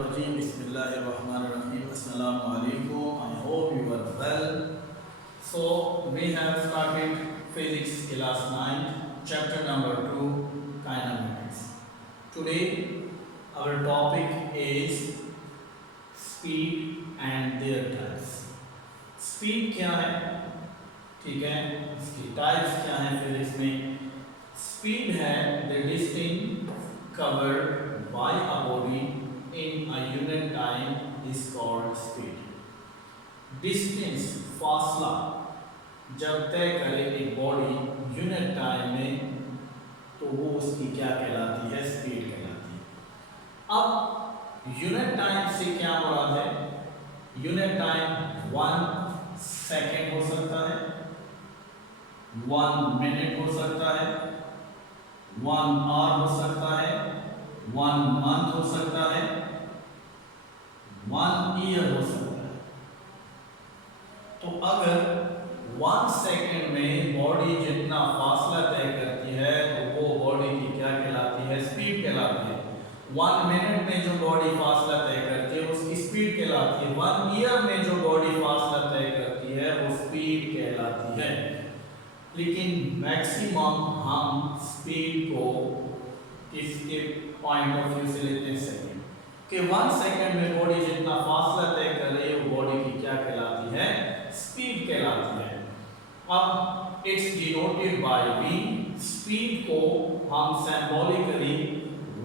Bismillahirrahmanirrahim. Assalamu alaikum. I hope you are well. So we have started physics class 9, chapter number 2, kinematics. Today our topic is speed and their types. Speed क्या है, ठीक है, इसकी types क्या है physics में. Speed है the distance covered by a body in a unit time is called speed. Distance फासला जब तय करे एक बॉडी यूनिट टाइम में तो वो उसकी क्या कहलाती है, स्पीड कहलाती है. अब यूनिट टाइम से क्या मुराद है, यूनिट टाइम 1 सेकेंड हो सकता है, 1 मिनट हो सकता है, 1 आवर हो सकता है, 1 मंथ हो सकता है, 1 ईयर हो सकता है. तो अगर 1 सेकेंड में बॉडी जितना फासला तय करती है तो वो बॉडी की क्या कहलाती है, स्पीड कहलाती है. 1 मिनट में जो बॉडी फासला तय करती है उसकी स्पीड कहलाती है. 1 ईयर में जो बॉडी फासला तय करती है वो स्पीड कहलाती है. लेकिन मैक्सिमम हम स्पीड को किसके पॉइंट ऑफ व्यू से लेते हैं, सेकेंड कि 1 सेकेंड में बॉडी जितना फासला तय कर रही है वो बॉडी की क्या कहलाती है, स्पीड कहलाती है. अब it's denoted by v. Speed को हम सिंबॉलिकली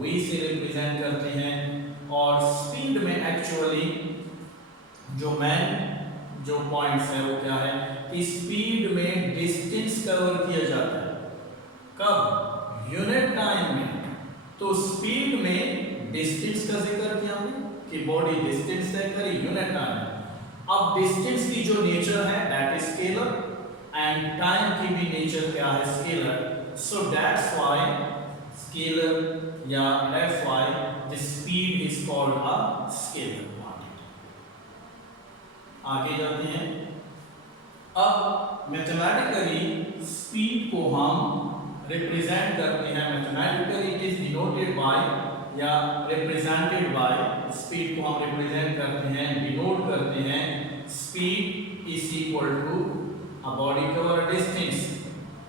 v से रिप्रेजेंट करते हैं और स्पीड में एक्चुअली जो पॉइंट्स है वो क्या है कि स्पीड में डिस्टेंस कवर किया जाता है. कब, यूनिट टाइम में. तो स्पीड में डिस्टेंस का जिक्र किया हमने कि बॉडी डिस्टेंस तय करे यूनिट टाइम. अब डिस्टेंस की जो नेचर है that is scalar and time की भी नेचर क्या है, scalar. So that's why scalar या that's why the speed is called a scalar quantity. आगे जाते हैं. अब मैथमेटिकली स्पीड को हम रिप्रेजेंट करते हैं. Mathematically it is denoted by या रिप्रेजेंटेड बाय. स्पीड को हम रिप्रेजेंट करते हैं, डिनोट करते हैं. Speed is equal to a body cover distance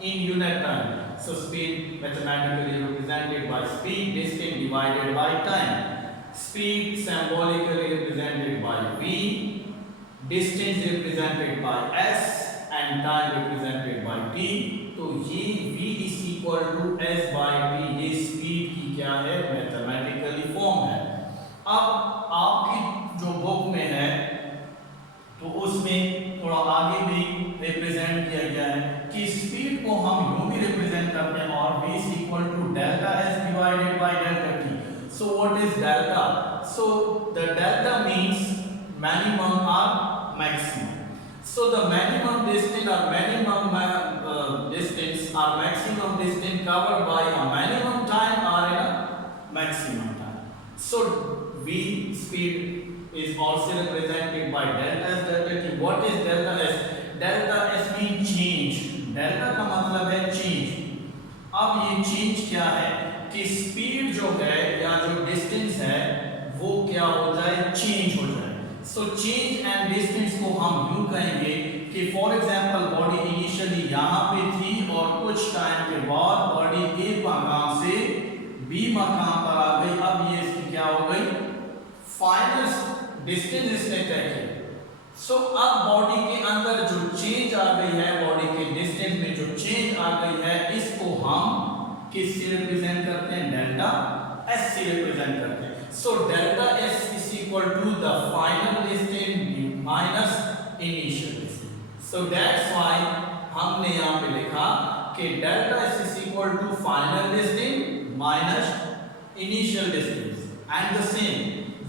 in unit time. So speed mathematically represented by speed distance divided by time. Speed symbolically represented by v, distance represented by s and time represented by t. तो ये v is equal to s by t, ये speed की क्या है, mathematically form है. अब आपकी जो बुक में है तो उसमें थोड़ा आगे भी रिप्रेजेंट किया गया है कि स्पीड को हम यूं भी रिप्रेजेंट करते हैं और v is equal to delta s divided by delta t. So what is delta? So the delta means minimum or maximum. So the minimum distance or minimum distance or maximum distance covered by a minimum time or in a maximum time. So v speed is also represented by delta s delta t. What is delta s? Delta s means change. Delta का मतलब है change. अब ये change क्या है कि speed जो है या जो distance है वो क्या हो जाए, change हो जाए. सो चेंज एंड डिस्टेंस को हम यूं कहेंगे कि फॉर एग्जांपल बॉडी इनिशियली यहां पे थी और कुछ टाइम के बाद बॉडी ए मकाम से बी मकाम पर आ गई. अब ये इसकी क्या हो गई, फाइनल डिस्टेंस इसने तय की. सो अब बॉडी के अंदर जो चेंज आ गई है, बॉडी के डिस्टेंस में जो चेंज आ गई है, इसको हम किससे रिप्रेजेंट करते हैं, डेल्टा एस से रिप्रेजेंट करते हैं. So delta s is equal to the final distance minus initial distance. So that's why हमने यहाँ पे लिखा कि delta s is equal to final distance minus initial distance. And the same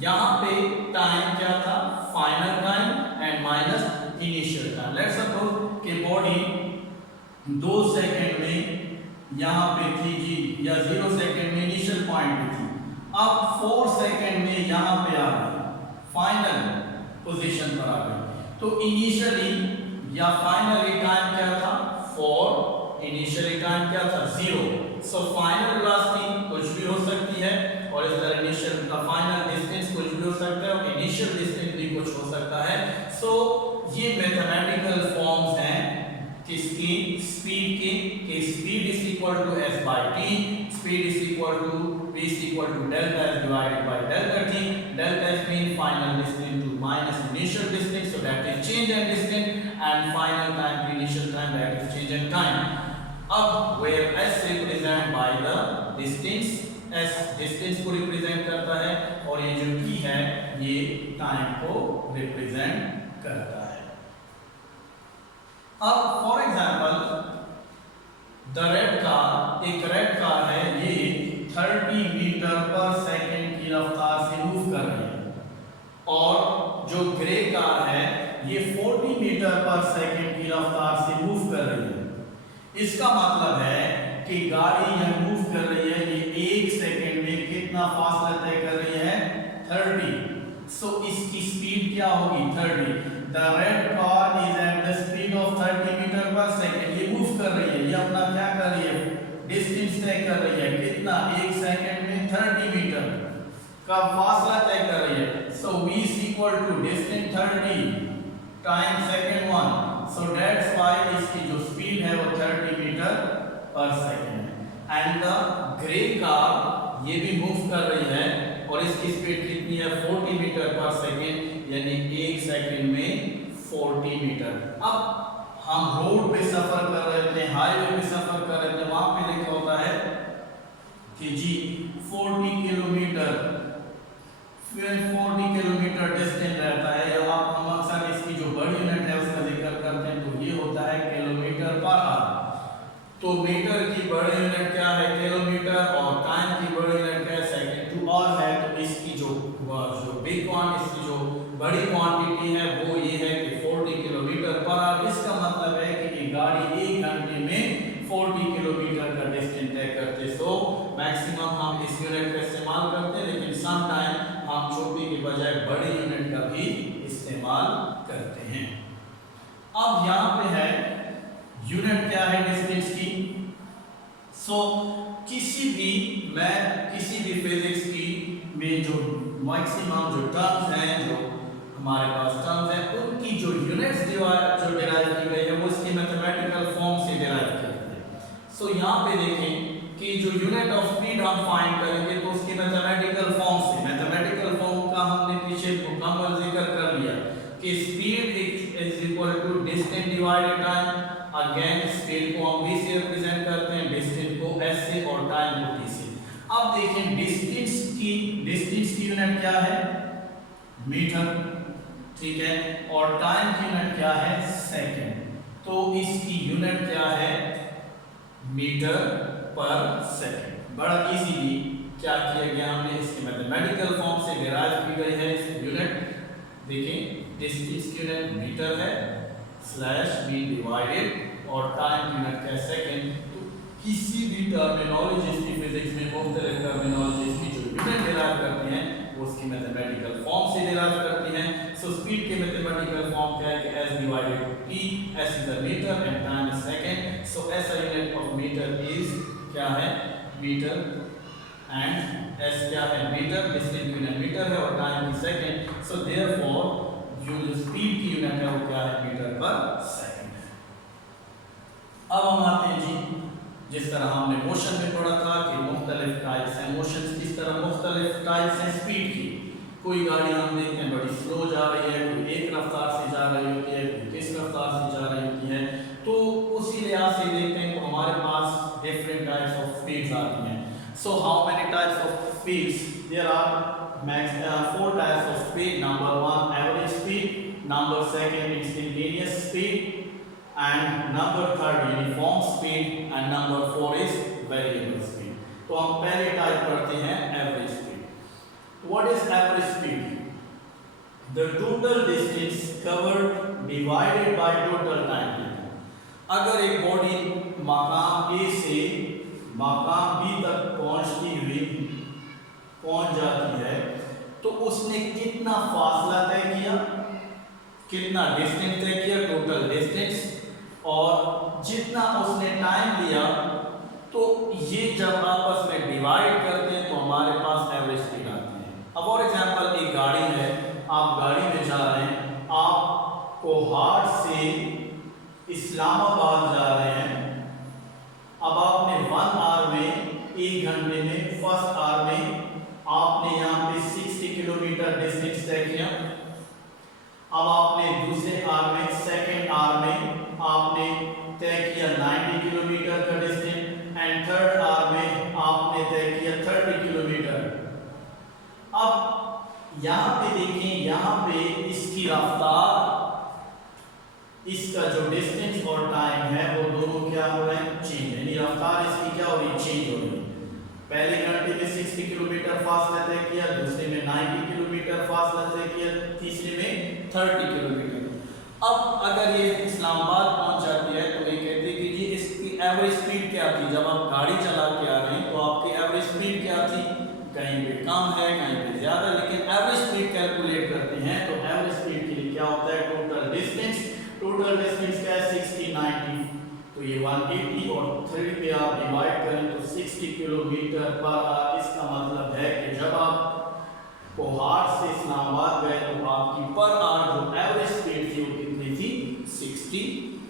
यहाँ पे टाइम क्या था, final time and minus initial time. Let's suppose कि बॉडी 2 सेकेंड में यहाँ पे थी जी, या 0 सेकेंड में इनिशियल पॉइंट पे थी. अब 4 सेकेंड में यहां पे आ गई, फाइनल पोजीशन पर आ गई. तो इनिशियली या फाइनली टाइम क्या था, 4. इनिशियली टाइम क्या था, 0. सो फाइनल वेलोसिटी कुछ भी हो सकती है और इस तरह इनिशियल का फाइनल डिस्टेंस कुछ भी हो सकता है और इनिशियल डिस्टेंस भी कुछ हो सकता है। सो ये मैथमेटिकल फॉर्म्स हैं किसकी, स्पीड की speed is equal to s by t, speed is equal to v is equal to delta s divided by delta t, delta s mean final distance to minus initial distance, so that is change in distance, and final time to initial time, that is change in time. अब where s represent by the distance, s distance को represent करता है और ये जो t है ये time को represent करता है। अब for example the red car, एक रेड कार है, ये 30 मीटर पर सेकंड की रफ्तार से मूव कर रही है और जो ग्रे कार है ये 40 मीटर पर सेकंड की रफ्तार से मूव कर रही है। इसका मतलब है कि गाड़ी यह मूव कर रही है, ये 1 सेकंड में कितना फासला तय कर रही है, 30। सो इसकी स्पीड क्या होगी, 30। The red car is at the speed of 30 metre per second, ये मूव कर रही है, ये अपना क्या कर रही है, डिस्टेंस तय कर रही है, कितना, 1 सेकंड में 30 मीटर का फासला तय कर रही है। सो v is equal to distance 30 time second 1, so that's why इसकी जो स्पीड है वो 30 मीटर पर सेकंड है। एंड द ग्रे कार ये भी मूव कर रही है और इसकी स्पीड कितनी है, 40 मीटर पर सेकंड, यानी 1 सेकंड में 40 मीटर। अब हम रोड पे सफर कर रहे थे, हाईवे पे सफर कर रहे थे, वहां पे लिखा होता है कि जी 40 किलोमीटर डिस्टेंस रहता है, या हम अक्सर इसकी जो बड़ी यूनिट है उसका जिक्र करते हैं तो ये होता है किलोमीटर पर आवर। तो मीटर की बड़ी यूनिट क्या है, किलोमीटर, और टाइम की बड़ी यूनिट क्या है, सेकंड टू आवर है। तो इसकी जो बिग क्वांटिटी, जो बड़ी क्वांटिटी है वो ये है कि 40 किलोमीटर पर आवर। इसका मतलब है कि ये गाड़ी 1 घंटे में 40 किलोमीटर का डिस्टेंस तय करते। सो मैक्सिमम हम इस यूनिट का इस्तेमाल करते हैं, लेकिन सम टाइम हम छोटी के बजाय बड़ी यूनिट का भी इस्तेमाल करते हैं। अब यहाँ पे है यूनिट क्या है डिस्टेंस की। सो किसी भी फिजिक्स की में जो मैक्सिमम जो टर्म्स हैं, जो हमारे पास टर्म्स हैं, उनकी जो यूनिट्स जो डिराइव की गई है वो इसके मैथमेटिकल फॉर्म से डिराइव की गई है। सो यहाँ पे देखें कि जो यूनिट ऑफ स्पीड हम फाइंड करेंगे तो उसके मैथमेटिकल फॉर्म से, मैथमेटिकल फॉर्म का हमने पीछे मुकम्मल जिक्र कर लिया कि speed is equal to distance divided time. Again speed को हम v से रिप्रेजेंट करते हैं, डिस्टेंस को s से और टाइम को t से। अब देखें डिस्टेंस की यूनिट क्या है, मीटर, ठीक है, और टाइम की यूनिट क्या है, सेकंड। तो इसकी यूनिट क्या है, मीटर पर सेकंड। बड़ा इजीली क्या किया गया, हमने इसके मैथमेटिकल फॉर्म से डिराइव की गई है इसकी यूनिट। देखें डिस्टेंस की यूनिट मीटर है, स्लैश v डिवाइडेड, और टाइम की यूनिट क्या है, सेकंड। तो किसी भी टर्मिनोलॉजी की फिजिक्स में मुख्तलिफ टर्मिनोलॉजी की जो यूनिट डिराइव करती हैं वो उसकी मैथमेटिकल फॉर्म से डिराइव करती हैं। सो स्पीड के मैथमेटिकल फॉर्म क्या है कि s divided t, s is the metre and time is second. So SI unit of metre is क्या है, मीटर, एंड s क्या है, मीटर, डिस्टेंस यूनिट मीटर है और टाइम की सेकंड। सो देयरफॉर जो स्पीड की यूनिट है वो क्या है, मीटर पर सेकंड है। अब हम आते हैं जी, जिस तरह हमने मोशन में पढ़ा था कि मुख्तलिफ टाइप्स हैं मोशंस, किस तरह मुख्तलिफ टाइप्स हैं स्पीड की। कोई गाड़ी हम देखते हैं बड़ी स्लो जा रही है, कोई एक रफ्तार से जा रही होती है, कोई किस रफ्तार से जा रही होती है। तो उसी लिहाज से देखते हैं तो हमारे पास डिफरेंट टाइप्स ऑफ स्पीड्स आती हैं। So how many types of speeds, there are 4 types of speed. Number 1 average speed, number 2 instantaneous speed, and number 3 uniform speed, and number 4 is variable speed. तो हम पहले टाइप करते हैं average speed. What is average speed? The total distance covered divided by total time. अगर एक body मकाम A से मकाम B तक पहुंच जाती है तो उसने कितना फासला तय किया, कितना डिस्टेंस तय किया, टोटल डिस्टेंस, और जितना उसने टाइम लिया, तो ये जब आपस में डिवाइड करते हैं तो हमारे पास एवरेज स्पीड आती है। अब फॉर एग्जांपल एक गाड़ी इस्लामाबाद जा रहे हैं, अब आपने 1 आवर में 1 घंटे में फर्स्ट आवर में आपने यहाँ पे 60 किलोमीटर डिस्टेंस तय किया। अब आपने दूसरे आवर में सेकेंड आवर में आपने तय किया 90 किलोमीटर का डिस्टेंस एंड थर्ड आवर में आपने तय किया 30 किलोमीटर। अब यहाँ पे देखें, यहाँ पे इसकी रफ्तार, इसका जो डिस्टेंस और टाइम है वो दोनों क्या हो रहे हैं, चेंज, यानी रफ्तार इसकी क्या हो रही है, चेंज हो रही है। पहले घंटे में 60 किलोमीटर फासला तय किया, दूसरे में 90 किलोमीटर फासला तय किया, तीसरे में 30 किलोमीटर। अब अगर ये इस्लामाबाद पहुंच जाती है तो ये कहती है कि जी इसकी एवरेज स्पीड क्या थी, जब आप गाड़ी चला के आ रहे हैं तो आपकी एवरेज स्पीड क्या थी, कहीं पे कम है कहीं पे ज्यादा, लेकिन एवरेज स्पीड कैलकुलेट करते हैं तो एवरेज स्पीड के लिए क्या होता है, टोटल डिस्टेंस। टोटल डिस्टेंस क्या है, 60 90, तो ये 180 और 3 पे आप डिवाइड करें तो 60 किलोमीटर पर आवर। इसका मतलब है कि जब आप कोहाट से इस्लामाबाद गए तो आपकी पर आवर जो एवरेज स्पीड थी वो कितनी थी, 60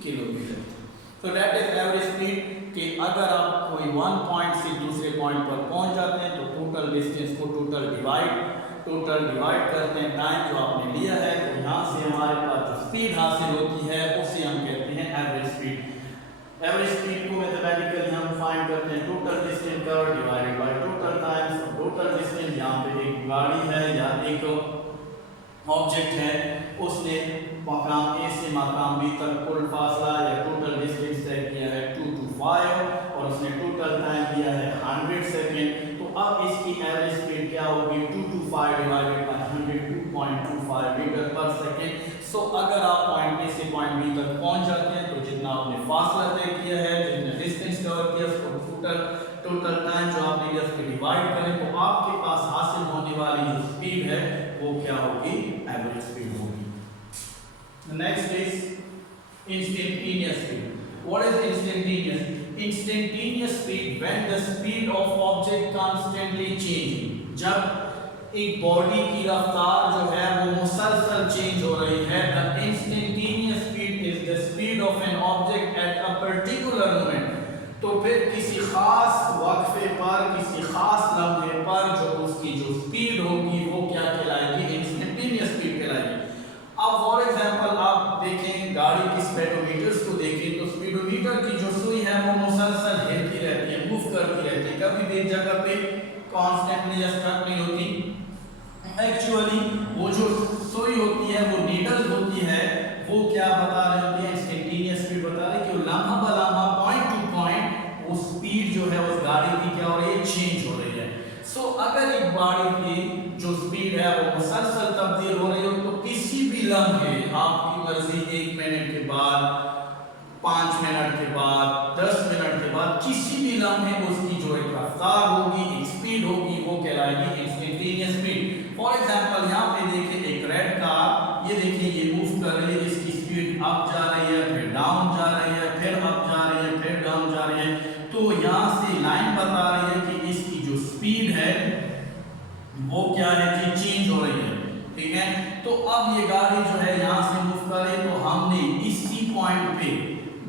किलोमीटर थी। तो दैट इज एवरेज स्पीड कि अगर आप कोई 1 पॉइंट से दूसरे पॉइंट पर पहुंच जाते हैं तो टोटल डिस्टेंस को टोटल डिवाइड करते हैं टाइम जो आपने लिया है, तो यहाँ से हमारे पास जो स्पीड हासिल होती है उसे हम कहते हैं एवरेज स्पीड। एवरेज स्पीड को मैथमेटिकली हम फाइंड करते हैं total distance covered divided by total time. Total distance यहाँ पे एक गाड़ी है या एक ऑब्जेक्ट है, उसने मकाम ए से मकाम बी तक कुल फासला या टोटल डिस्टेंस तय किया है 225 और उसने टोटल टाइम दिया है 100 सेकेंड। तो अब इसकी एवरेज स्पीड क्या होगी, 225 डिवाइडेड बाय 100, 2.25 मीटर पर सेकेंड। सो अगर आप पॉइंट ए से पॉइंट बी तक पहुंच जाते हैं तो जितना आपने फासला तय किया है, जितना डिस्टेंस कवर किया, उसको टोटल टाइम जो आपने लिया उसके डिवाइड करें तो आपके पास हासिल होने वाली जो स्पीड है वो क्या होगी, एवरेज स्पीड होगी। The next is instantaneous speed. What is instantaneous? Instantaneous speed when the speed of object constantly changing. जब एक बॉडी की रफ्तार जो है वो मुसलसल चेंज हो रही है, the instantaneous speed is the speed of an object at a particular moment. तो फिर किसी खास वक्फे पर, किसी खास लम्हे पर जो उसकी जो स्पीड होगी वो क्या कहलाएगी, इंस्टेंटेनियस स्पीड कहलाएगी। अब फॉर एग्जांपल आप देखें गाड़ी की स्पीडोमीटर्स को देखें तो स्पीडोमीटर की जो सुई है वो मुसलसल हिलती रहती है, मूव करती रहती है, कभी भी एक जगह पे कांस्टेंटली या स्टक नहीं होती। एक्चुअली वो जो सुई होती है, वो नीडल होती है, वो क्या बता रही होती है, इंस्टेंटेनियस स्पीड बता रही है कि लम्हा बलम्हा पॉइंट टू पॉइंट वो स्पीड जो है उस गाड़ी की क्या हो रही है, चेंज हो रही है। सो अगर एक गाड़ी की जो स्पीड है वो मुसलसल तब्दील हो रही हो तो किसी भी लम्हे आपकी मर्जी 1 मिनट के बाद, 5 मिनट के बाद, 10 मिनट के बाद, किसी भी लम्हे उसकी जो एक रफ्तार होगी, एक स्पीड होगी, वो कहलाएगी इंस्टेंटेनियस स्पीड। फॉर एग्जांपल यहाँ पे देखिए एक रेड कार, ये देखिए ये मूव कर रही है, इसकी स्पीड अप जा रही है, फिर डाउन जा रही है, फिर अप जा रही है, फिर डाउन जा रही है। तो यहाँ से लाइन बता रही है कि इसकी जो स्पीड है वो क्या है जी, चेंज हो रही है, ठीक है। तो अब ये गाड़ी जो है यहाँ से मूव कर रही है, तो हमने इसी पॉइंट पे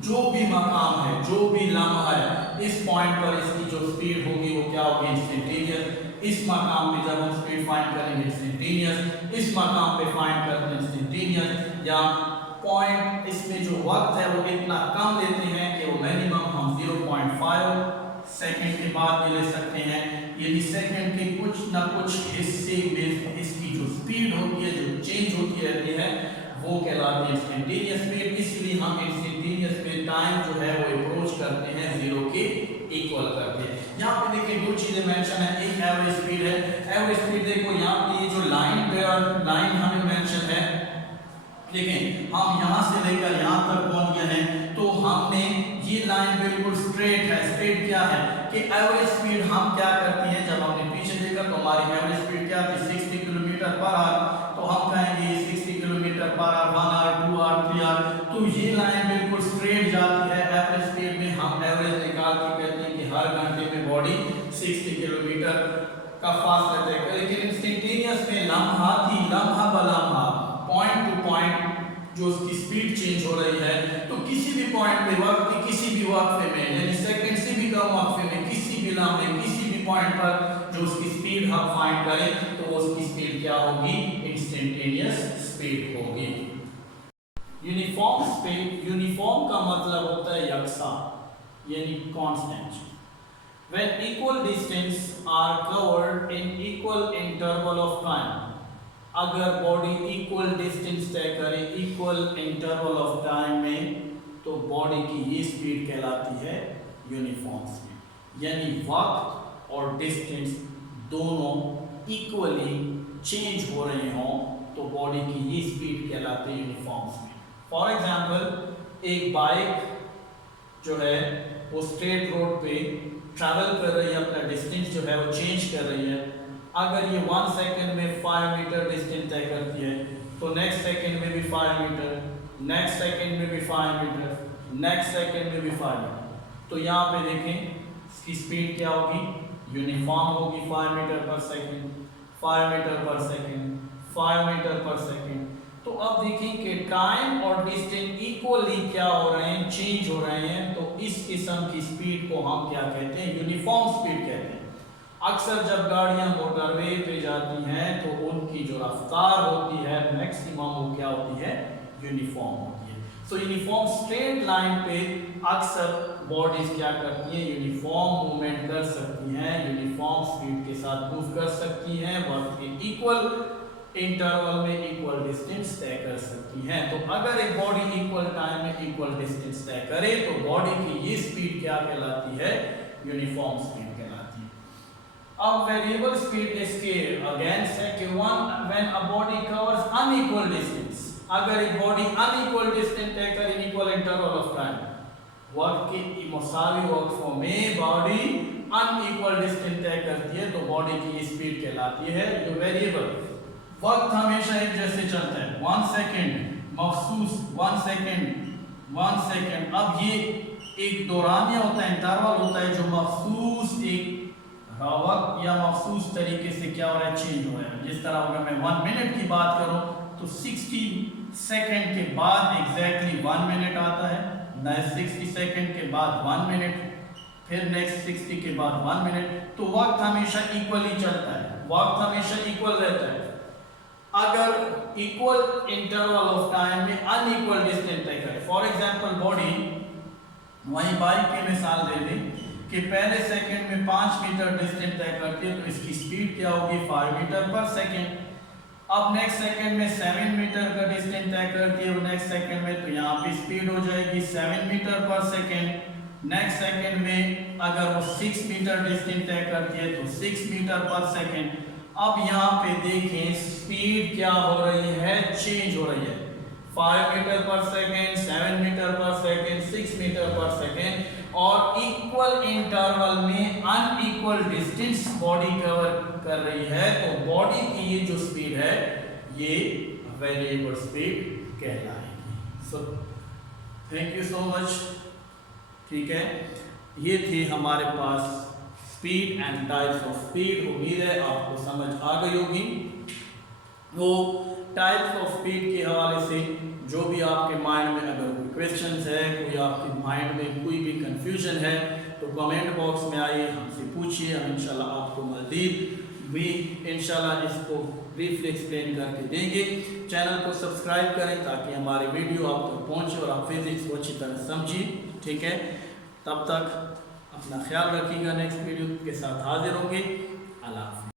जो भी मकाम है, जो भी लम्हा है, इस पॉइंट पर इसकी जो स्पीड होगी वो क्या होगी, इंस्टेंटेनियस। इस मकाम पे जब हम स्पीड फाइंड करेंगे इंस्टेंटेनियस, इस मकाम पे फाइंड करते हैं इंस्टेंटेनियस। या पॉइंट इसमें जो वक्त है वो इतना कम लेते हैं कि वो मिनिमम हम 0.5 सेकंड के बाद भी ले सकते हैं, यानी सेकंड के कुछ ना कुछ हिस्से में इसकी जो स्पीड होती है, जो चेंज होती रहती है, वो कहलाती है इंस्टेंटेनियस स्पीड। इसलिए हम इंस्टेंटेनियस में टाइम जो है वो अप्रोच करते हैं 0 के इक्वल करके। यहाँ पे देखिए 2 चीजें मेंशन है, एक एवरेज स्पीड है। एवरेज स्पीड देखो यहाँ पे जो लाइन हमें मेंशन है, देखें हम यहाँ से लेकर यहाँ तक पहुँच गए हैं, तो हमने ये लाइन बिल्कुल स्ट्रेट है। स्ट्रेट क्या है कि एवरेज स्पीड हम क्या करते हैं, जब हमने पीछे देखा तो हमारी एवरेज स्पीड क्या थी, 60 किलोमीटर पर आवर, तो हम कहेंगे 60 kilometre per hour, 1 our, 2 our, 3 our, तो ये लाइन बिल्कुल स्ट्रेट जाती है। एवरेज स्पीड में हम एवरेज निकाल के कहते हैं कि हर घंटे में बॉडी 60 किलोमीटर का फासला तय करे। लेकिन इंस्टेंटेनियस में लम्हा ब लम्हा, पॉइंट टू पॉइंट जो उसकी स्पीड चेंज हो रही है, तो किसी भी पॉइंट पे वक्त के किसी भी वक्फे में यानी सेकंड से भी कम वक्फे में किसी भी लम्हे किसी भी पॉइंट पर जो उसकी स्पीड हम फाइंड करें तो उसकी स्पीड क्या होगी, इंस्टेंटेनियस स्पीड होगी। यूनिफॉर्म स्पीड, यूनिफॉर्म का मतलब होता है यकसा यानी constant. When equal distance are covered in equal interval of time, अगर बॉडी इक्वल डिस्टेंस तय करे इक्वल इंटरवल ऑफ टाइम में तो बॉडी की ये स्पीड कहलाती है यूनिफॉर्म स्पीड। यानी वक्त और डिस्टेंस दोनों इक्वली चेंज हो रहे हों तो बॉडी की ये स्पीड कहलाती है यूनिफॉर्म स्पीड। फॉर एग्जांपल एक बाइक जो है वो स्ट्रेट रोड पे ट्रैवल कर रही है, अपना डिस्टेंस जो है वो चेंज कर रही है। अगर ये 1 सेकंड में 5 मीटर डिस्टेंस तय करती है तो नेक्स्ट सेकंड में भी 5 मीटर, नेक्स्ट सेकंड में भी 5 मीटर, नेक्स्ट सेकंड में भी 5 मीटर। तो यहाँ पे देखें इसकी स्पीड क्या होगी, यूनिफॉर्म होगी 5 metre per second, 5 metre per second, 5 metre per second. तो अब देखें कि टाइम और डिस्टेंस इक्वली क्या हो रहे हैं, चेंज हो रहे हैं, तो इस किस्म की स्पीड को हम क्या कहते हैं, यूनिफॉर्म स्पीड कहते हैं। अक्सर जब गाड़ियां मोटरवे पे जाती हैं तो उनकी जो रफ्तार होती है मैक्सिमम वो क्या होती है, यूनिफॉर्म होती है। सो यूनिफॉर्म स्ट्रेट लाइन पे अक्सर बॉडीज क्या करती हैं, यूनिफॉर्म मूवमेंट कर सकती हैं, यूनिफॉर्म स्पीड के साथ मूव कर सकती हैं, वक्त के इक्वल इंटरवल में इक्वल डिस्टेंस तय कर सकती हैं। तो अगर एक बॉडी इक्वल टाइम में इक्वल डिस्टेंस तय करे तो बॉडी की ये स्पीड क्या कहलाती है, यूनिफॉर्म स्पीड कहलाती है। अब variable speed scale again second one when a body covers unequal distance, अगर एक बॉडी अनइक्वल डिस्टेंस तय करे in equal interval of time, वक्त के मुसावी वक्फों में बॉडी अनइक्वल डिस्टेंस तय करती है तो बॉडी की स्पीड कहलाती है जो वेरिएबल। वक्त हमेशा एक जैसे चलता है, 1 सेकंड मखसूस 1 सेकंड 1 सेकंड। अब ये एक दौरानिया होता है, इंटरवल होता है जो मखसूस एक वक्त या मखसूस तरीके से क्या हो रहा है, चेंज हो रहा है। जिस तरह अगर मैं 1 मिनट की बात करूं तो 60 सेकंड के बाद एग्जैक्टली 1 मिनट आता है, नेक्स्ट 60 सेकंड के बाद 1 मिनट, फिर नेक्स्ट 60 के बाद 1 मिनट। तो वक्त हमेशा इक्वली चलता है, वक्त हमेशा इक्वल रहता है। अगर इक्वल इंटरवल ऑफ टाइम में अनइक्वल डिस्टेंस तय करें, फॉर एग्जांपल बॉडी वही बाइक की मिसाल दे दें कि पहले सेकंड में 5 मीटर डिस्टेंस तय करती है तो इसकी स्पीड क्या होगी, 5 मीटर पर सेकंड। अब नेक्स्ट सेकंड में 7 मीटर का डिस्टेंस तय करती है, नेक्स्ट सेकंड में तो यहाँ पे स्पीड हो जाएगी 7 metre per second. Next second में अगर वो 6 मीटर डिस्टेंस तय करती है तो 6 मीटर पर सेकंड। अब यहाँ पे देखें स्पीड क्या हो रही है, चेंज हो रही है, 5 मीटर पर सेकेंड, 7 मीटर पर सेकेंड, 6 मीटर पर सेकेंड, और इक्वल इंटरवल में अनइक्वल डिस्टेंस बॉडी कवर कर रही है। तो बॉडी की ये जो स्पीड है ये वेरिएबल स्पीड कहलाएगी। So thank you so much. ठीक है, ये थी हमारे पास speed and types of speed. उम्मीद है आपको समझ आ गई होगी। वो टाइप्स ऑफ स्पीड के हवाले से जो भी आपके माइंड में अगर कोई क्वेश्चंस है, कोई आपके माइंड में कोई भी कंफ्यूजन है तो कमेंट बॉक्स में आइए, हमसे पूछिए। हम इंशाल्लाह आपको मज़ीद भी इंशाल्लाह इसको ब्रीफली एक्सप्लेन करके देंगे। चैनल को सब्सक्राइब करें ताकि हमारी वीडियो आप तक पहुँचे और आप फिजिक्स को अच्छी तरह समझिए। ठीक है, तब तक अपना ख्याल रखिएगा। नेक्स्ट वीडियो के साथ हाजिर होंगे। अल्लाह हाफ़िज़।